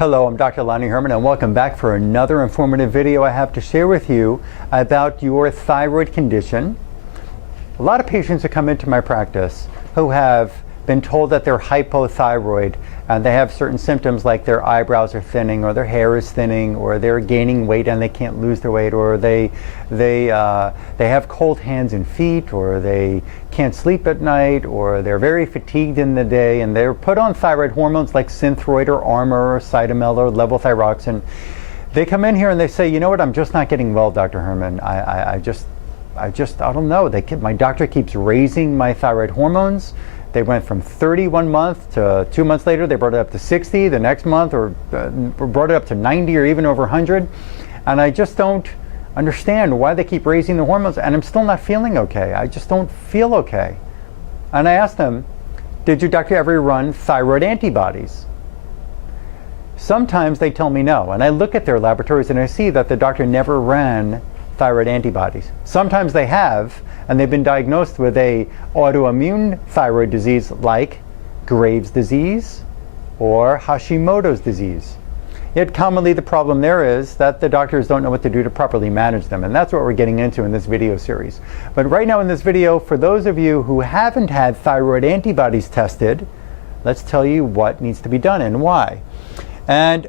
Hello, I'm Dr. Lonnie Herman and welcome back for another informative video I have to share with you about your thyroid condition. A lot of patients who come into my practice who have been told that they're hypothyroid and they have certain symptoms like their eyebrows are thinning or their hair is thinning or they're gaining weight and they can't lose their weight, or they have cold hands and feet, or they can't sleep at night, or they're very fatigued in the day, and they're put on thyroid hormones like Thyroid or Armour or Cytomel or levothyroxine. They come in here and they say, you know what, I'm just not getting well, Dr. Herman. I don't know. My doctor keeps raising my thyroid hormones. They went from 30 1 month to 2 months later, they brought it up to 60 the next month, or brought it up to 90 or even over 100. And I just don't understand why they keep raising the hormones, and I'm still not feeling okay. I just don't feel okay. And I asked them, did your doctor ever run thyroid antibodies? Sometimes they tell me no, and I look at their laboratories and I see that the doctor never ran thyroid antibodies. Sometimes they have, and they've been diagnosed with a autoimmune thyroid disease like Graves' disease or Hashimoto's disease. Yet commonly the problem there is that the doctors don't know what to do to properly manage them, and that's what we're getting into in this video series. But right now in this video, for those of you who haven't had thyroid antibodies tested, let's tell you what needs to be done and why. And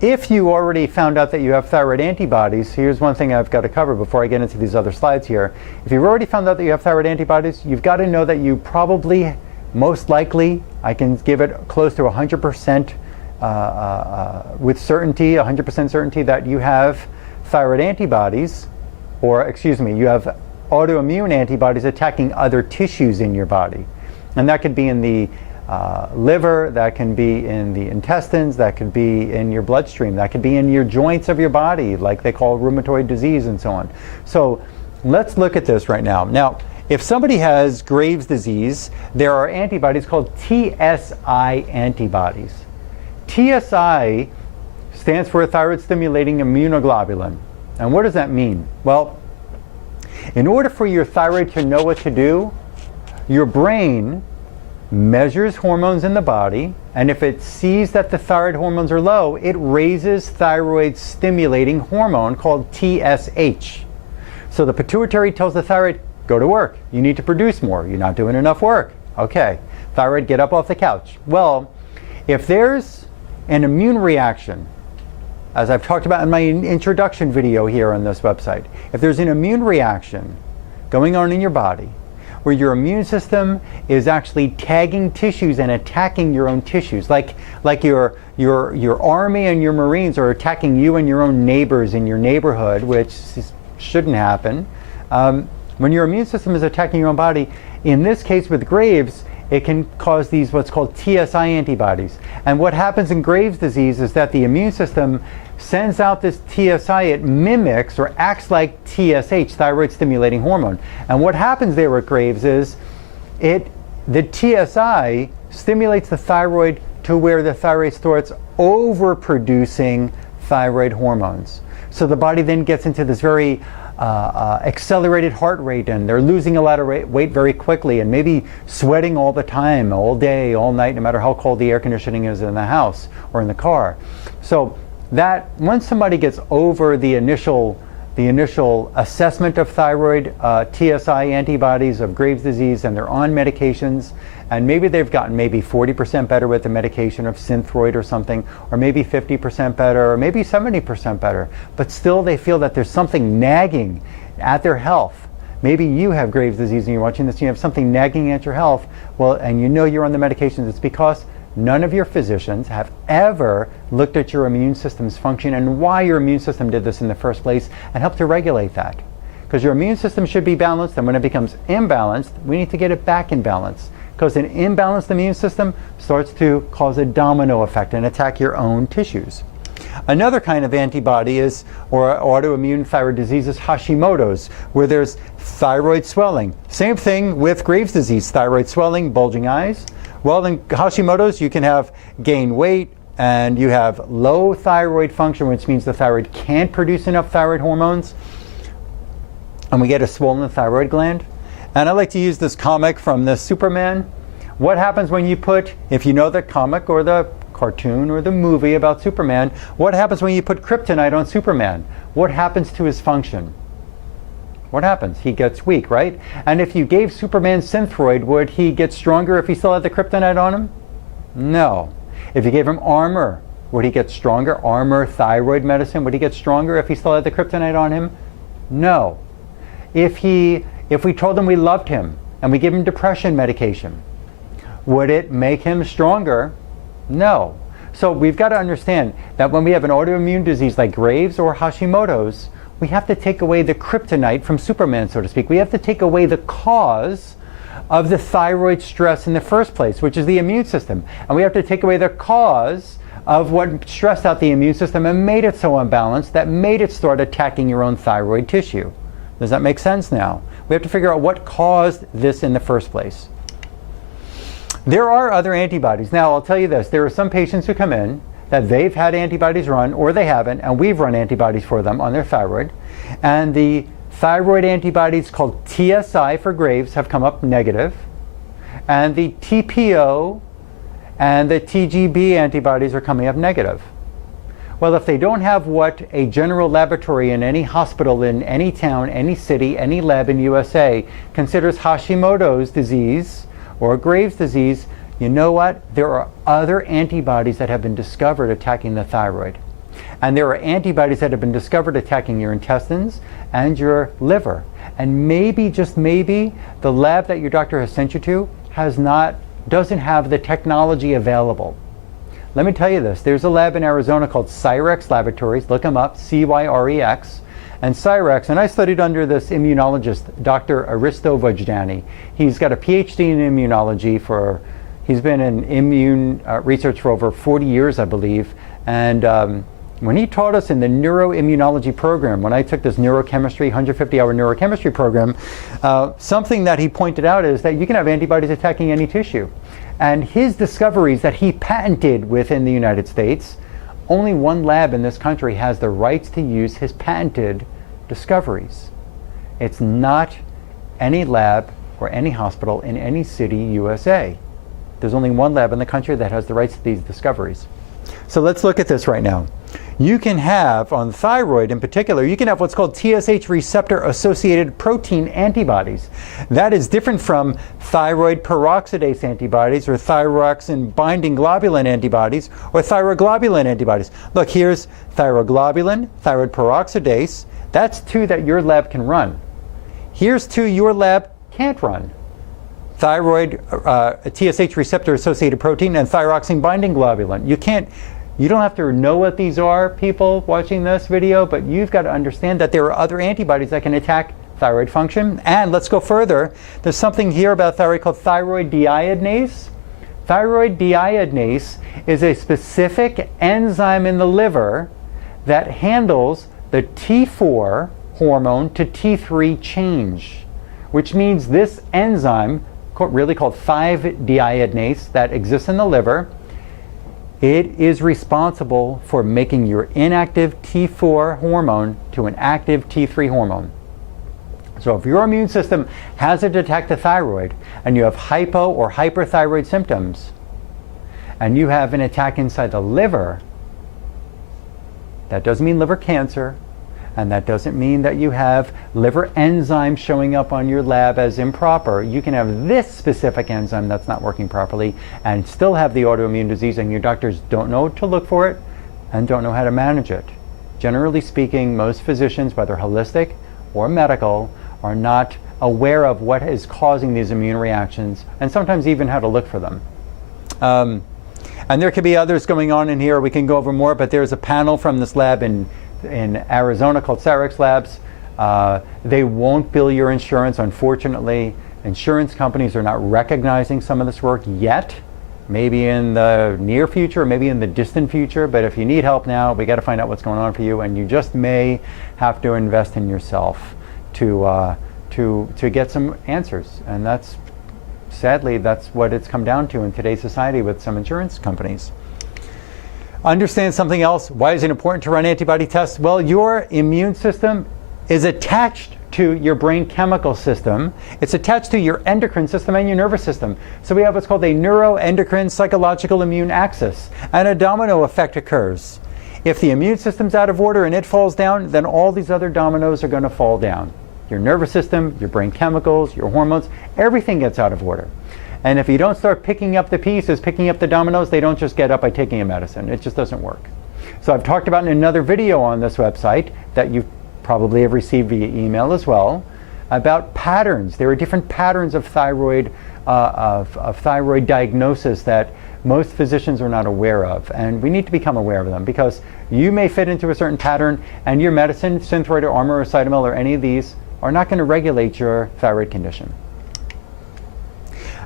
if you already found out that you have thyroid antibodies, here's one thing I've got to cover before I get into these other slides here. If you've already found out that you have thyroid antibodies, you've got to know that you probably, most likely, I can give it close to 100% with certainty, 100% certainty that you have thyroid antibodies, or excuse me, you have autoimmune antibodies attacking other tissues in your body. And that could be in the liver, that can be in the intestines, that could be in your bloodstream, that could be in your joints of your body, like they call rheumatoid disease and so on. So let's look at this right now. Now, if somebody has Graves' disease, there are antibodies called TSI antibodies. TSI stands for thyroid stimulating immunoglobulin. And what does that mean? Well, in order for your thyroid to know what to do, your brain measures hormones in the body, and if it sees that the thyroid hormones are low, it raises thyroid stimulating hormone called TSH. So the pituitary tells the thyroid, go to work. You need to produce more. You're not doing enough work. Okay, thyroid, get up off the couch. Well, if there's an immune reaction, as I've talked about in my introduction video here on this website, if there's an immune reaction going on in your body, where your immune system is actually tagging tissues and attacking your own tissues, like your army and your Marines are attacking you and your own neighbors in your neighborhood, which shouldn't happen. When your immune system is attacking your own body, in this case with Graves', it can cause these what's called TSI antibodies. And what happens in Graves' disease is that the immune system sends out this TSI, it mimics or acts like TSH, thyroid stimulating hormone. And what happens there with Graves' is the TSI stimulates the thyroid to where the thyroid starts overproducing thyroid hormones. So the body then gets into this very accelerated heart rate, and they're losing a lot of weight very quickly, and maybe sweating all the time, all day, all night, no matter how cold the air conditioning is in the house or in the car. So that once somebody gets over the initial assessment of thyroid TSI antibodies of Graves' disease, and they're on medications, and maybe they've gotten maybe 40% better with the medication of Thyroid or something, or maybe 50% better, or maybe 70% better, but still they feel that there's something nagging at their health. Maybe you have Graves' disease and you're watching this and you have something nagging at your health, well, and you know you're on the medications. It's because none of your physicians have ever looked at your immune system's function and why your immune system did this in the first place and helped to regulate that. Because your immune system should be balanced, and when it becomes imbalanced, we need to get it back in balance. Because an imbalanced immune system starts to cause a domino effect and attack your own tissues. Another kind of antibody is, or autoimmune thyroid disease, is Hashimoto's, where there's thyroid swelling. Same thing with Graves' disease, thyroid swelling, bulging eyes. Well, in Hashimoto's, you can have gain weight, and you have low thyroid function, which means the thyroid can't produce enough thyroid hormones, and we get a swollen thyroid gland. And I like to use this comic from the Superman. What happens when you put, if you know the comic or the cartoon or the movie about Superman. What happens when you put kryptonite on Superman? What happens to his function? What happens? He gets weak, right? And if you gave Superman Thyroid, would he get stronger if he still had the kryptonite on him? No. If you gave him armor, would he get stronger? Armor, thyroid medicine, would he get stronger if he still had the kryptonite on him? No. If we told him we loved him and we give him depression medication, would it make him stronger? No. So we've got to understand that when we have an autoimmune disease like Graves' or Hashimoto's, we have to take away the kryptonite from Superman, so to speak. We have to take away the cause of the thyroid stress in the first place, which is the immune system. And we have to take away the cause of what stressed out the immune system and made it so unbalanced that made it start attacking your own thyroid tissue. Does that make sense now? We have to figure out what caused this in the first place. There are other antibodies. Now, I'll tell you this. There are some patients who come in that they've had antibodies run, or they haven't, and we've run antibodies for them on their thyroid. And the thyroid antibodies called TSI for Graves have come up negative. And the TPO and the TGB antibodies are coming up negative. Well, if they don't have what a general laboratory in any hospital in any town, any city, any lab in USA considers Hashimoto's disease or Graves' disease, you know what? There are other antibodies that have been discovered attacking the thyroid. And there are antibodies that have been discovered attacking your intestines and your liver. And maybe, just maybe, the lab that your doctor has sent you to doesn't have the technology available. Let me tell you this. There's a lab in Arizona called Cyrex Laboratories. Look them up, Cyrex. And Cyrex, and I studied under this immunologist, Dr. Aristo Vojdani. He's got a PhD in immunology he's been in immune research for over 40 years, I believe. And when he taught us in the neuroimmunology program, when I took this neurochemistry, 150-hour neurochemistry program, something that he pointed out is that you can have antibodies attacking any tissue. And his discoveries that he patented within the United States, only one lab in this country has the rights to use his patented discoveries. It's not any lab or any hospital in any city, USA. There's only one lab in the country that has the rights to these discoveries. So let's look at this right now. You can have, on thyroid in particular, you can have what's called TSH receptor associated protein antibodies. That is different from thyroid peroxidase antibodies or thyroxine binding globulin antibodies or thyroglobulin antibodies. Look, here's thyroglobulin, thyroid peroxidase. That's two that your lab can run. Here's two your lab can't run. Thyroid TSH receptor associated protein and thyroxine binding globulin. You don't have to know what these are, people watching this video, but you've got to understand that there are other antibodies that can attack thyroid function. And let's go further. There's something here about thyroid called thyroid deiodinase. Thyroid deiodinase is a specific enzyme in the liver that handles the T4 hormone to T3 change, which means this enzyme, really called 5-deiodinase, that exists in the liver, it is responsible for making your inactive T4 hormone to an active T3 hormone. So if your immune system hasn't attacked the thyroid and you have hypo or hyperthyroid symptoms and you have an attack inside the liver, that doesn't mean liver cancer, and that doesn't mean that you have liver enzymes showing up on your lab as improper. You can have this specific enzyme that's not working properly and still have the autoimmune disease, and your doctors don't know to look for it and don't know how to manage it. Generally speaking, most physicians, whether holistic or medical, are not aware of what is causing these immune reactions and sometimes even how to look for them. And there could be others going on in here. We can go over more, but there's a panel from this lab in Arizona called Cyrex Labs. They won't bill your insurance, unfortunately. Insurance companies are not recognizing some of this work yet. Maybe in the near future, maybe in the distant future, but if you need help now, we got to find out what's going on for you, and you just may have to invest in yourself to get some answers. And sadly, that's what it's come down to in today's society with some insurance companies. Understand something else. Why is it important to run antibody tests? Well, your immune system is attached to your brain chemical system. It's attached to your endocrine system and your nervous system. So we have what's called a neuroendocrine psychological immune axis, and a domino effect occurs. If the immune system's out of order and it falls down, then all these other dominoes are going to fall down. Your nervous system, your brain chemicals, your hormones, everything gets out of order. And if you don't start picking up the pieces, picking up the dominoes, they don't just get up by taking a medicine. It just doesn't work. So I've talked about in another video on this website that you probably have received via email as well, about patterns. There are different patterns of thyroid diagnosis that most physicians are not aware of, and we need to become aware of them, because you may fit into a certain pattern and your medicine, Synthroid or Armour or Cytomel or any of these, are not going to regulate your thyroid condition.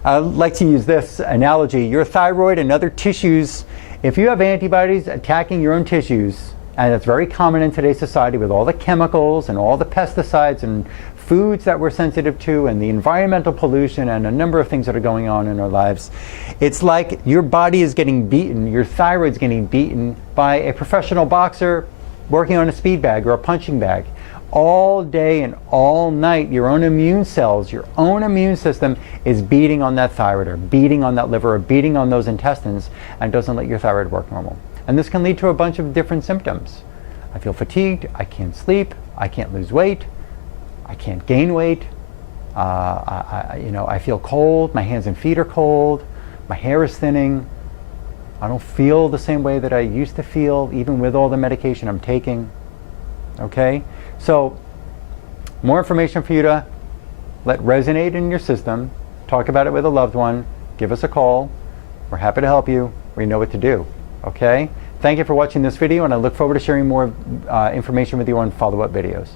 I like to use this analogy. Your thyroid and other tissues, if you have antibodies attacking your own tissues, and it's very common in today's society with all the chemicals and all the pesticides and foods that we're sensitive to and the environmental pollution and a number of things that are going on in our lives, it's like your body is getting beaten, your thyroid's getting beaten by a professional boxer working on a speed bag or a punching bag. All day and all night, your own immune cells, your own immune system is beating on that thyroid or beating on that liver or beating on those intestines, and doesn't let your thyroid work normal. And this can lead to a bunch of different symptoms. I feel fatigued, I can't sleep, I can't lose weight, I can't gain weight, I feel cold, my hands and feet are cold, my hair is thinning, I don't feel the same way that I used to feel, even with all the medication I'm taking. Okay? So, more information for you to let resonate in your system. Talk about it with a loved one. Give us a call. We're happy to help you. We know what to do. Okay? Thank you for watching this video, and I look forward to sharing more information with you on follow-up videos.